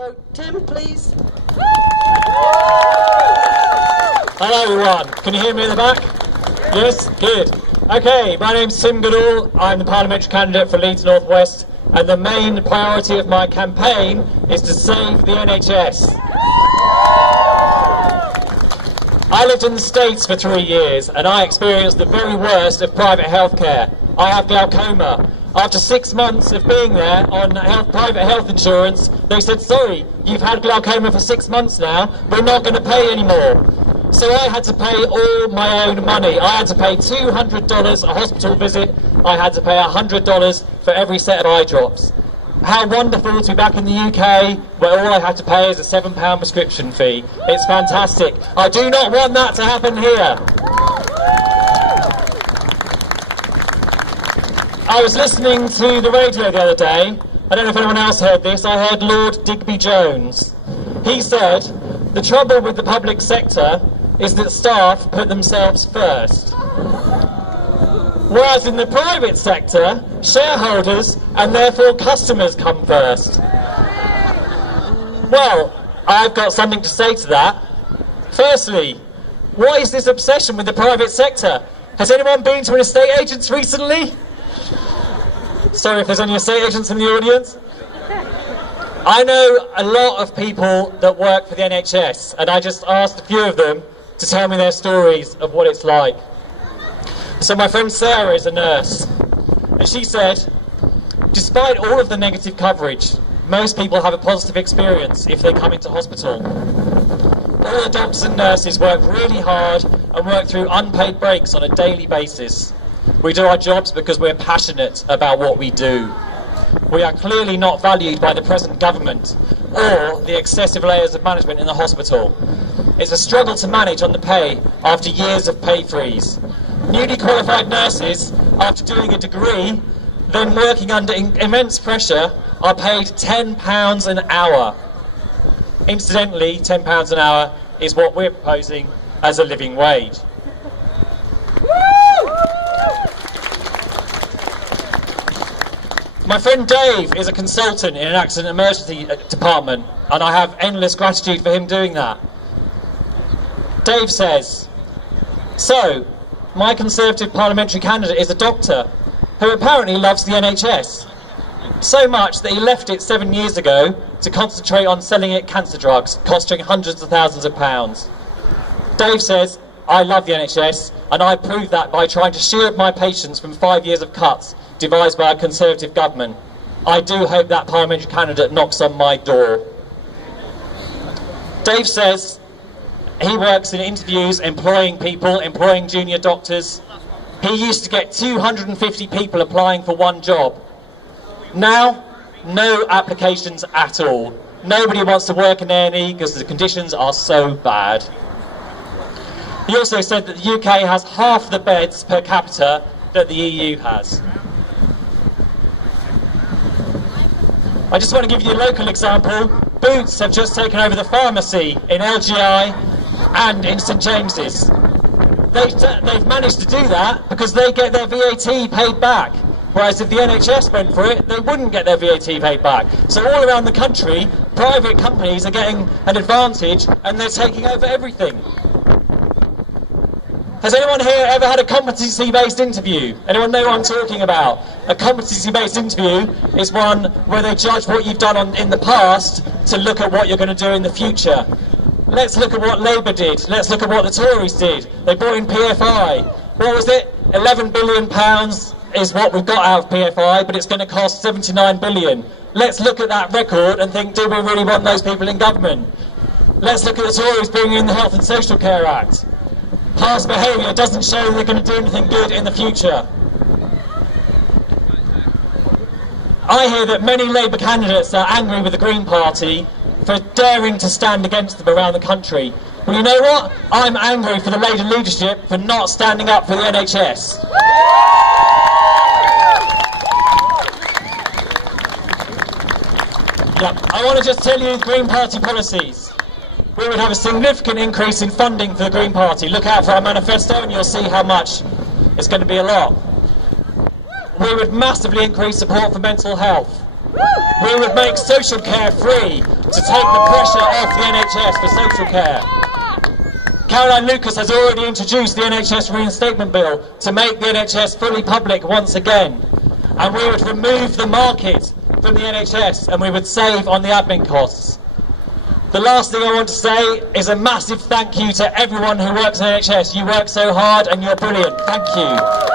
So, Tim, please. Hello everyone, can you hear me in the back? Yes? Good. Okay, my name's Tim Goodall, I'm the parliamentary candidate for Leeds North West, and the main priority of my campaign is to save the NHS. I lived in the States for 3 years and I experienced the very worst of private healthcare. I have glaucoma. After 6 months of being there on private health insurance, they said, sorry, you've had glaucoma for 6 months now, we're not going to pay anymore. So I had to pay all my own money. I had to pay $200 a hospital visit. I had to pay $100 for every set of eye drops. How wonderful to be back in the UK, where all I have to pay is a £7 prescription fee. It's fantastic. I do not want that to happen here. I was listening to the radio the other day. I don't know if anyone else heard this. I heard Lord Digby Jones. He said, the trouble with the public sector is that staff put themselves first. Whereas in the private sector, shareholders and therefore customers come first. Well, I've got something to say to that. Firstly, what is this obsession with the private sector? Has anyone been to an estate agent's recently? Sorry if there's any estate agents in the audience. I know a lot of people that work for the NHS, and I just asked a few of them to tell me their stories of what it's like. So my friend Sarah is a nurse, and she said, despite all of the negative coverage, most people have a positive experience if they come into hospital. All the doctors and nurses work really hard and work through unpaid breaks on a daily basis. We do our jobs because we're passionate about what we do. We are clearly not valued by the present government or the excessive layers of management in the hospital. It's a struggle to manage on the pay after years of pay freeze. Newly qualified nurses, after doing a degree, then working under immense pressure, are paid £10 an hour. Incidentally, £10 an hour is what we're proposing as a living wage. My friend Dave is a consultant in an accident emergency department, and I have endless gratitude for him doing that. Dave says, so, my Conservative parliamentary candidate is a doctor who apparently loves the NHS. So much that he left it 7 years ago to concentrate on selling it cancer drugs, costing hundreds of thousands of pounds. Dave says, I love the NHS, and I prove that by trying to shield my patients from 5 years of cuts devised by a Conservative government. I do hope that parliamentary candidate knocks on my door. Dave says he works in interviews, employing people, employing junior doctors. He used to get 250 people applying for one job. Now, no applications at all. Nobody wants to work in A&E because the conditions are so bad. He also said that the UK has half the beds per capita that the EU has. I just want to give you a local example. Boots have just taken over the pharmacy in LGI and in St James's. They've managed to do that because they get their VAT paid back. Whereas if the NHS went for it, they wouldn't get their VAT paid back. So all around the country, private companies are getting an advantage and they're taking over everything. Has anyone here ever had a competency-based interview? Anyone know what I'm talking about? A competency-based interview is one where they judge what you've done in the past to look at what you're going to do in the future. Let's look at what Labour did. Let's look at what the Tories did. They brought in PFI. What was it? £11 billion is what we've got out of PFI, but it's going to cost £79 billion. Let's look at that record and think, do we really want those people in government? Let's look at the Tories bringing in the Health and Social Care Act. Past behaviour doesn't show they're going to do anything good in the future. I hear that many Labour candidates are angry with the Green Party for daring to stand against them around the country. Well, you know what? I'm angry for the Labour leadership for not standing up for the NHS. I want to just tell you the Green Party policies. We would have a significant increase in funding for the Green Party. Look out for our manifesto and you'll see how much. It's going to be a lot. We would massively increase support for mental health. We would make social care free to take the pressure off the NHS for social care. Caroline Lucas has already introduced the NHS reinstatement bill to make the NHS fully public once again. And we would remove the market from the NHS and we would save on the admin costs. The last thing I want to say is a massive thank you to everyone who works in the NHS. You work so hard and you're brilliant. Thank you.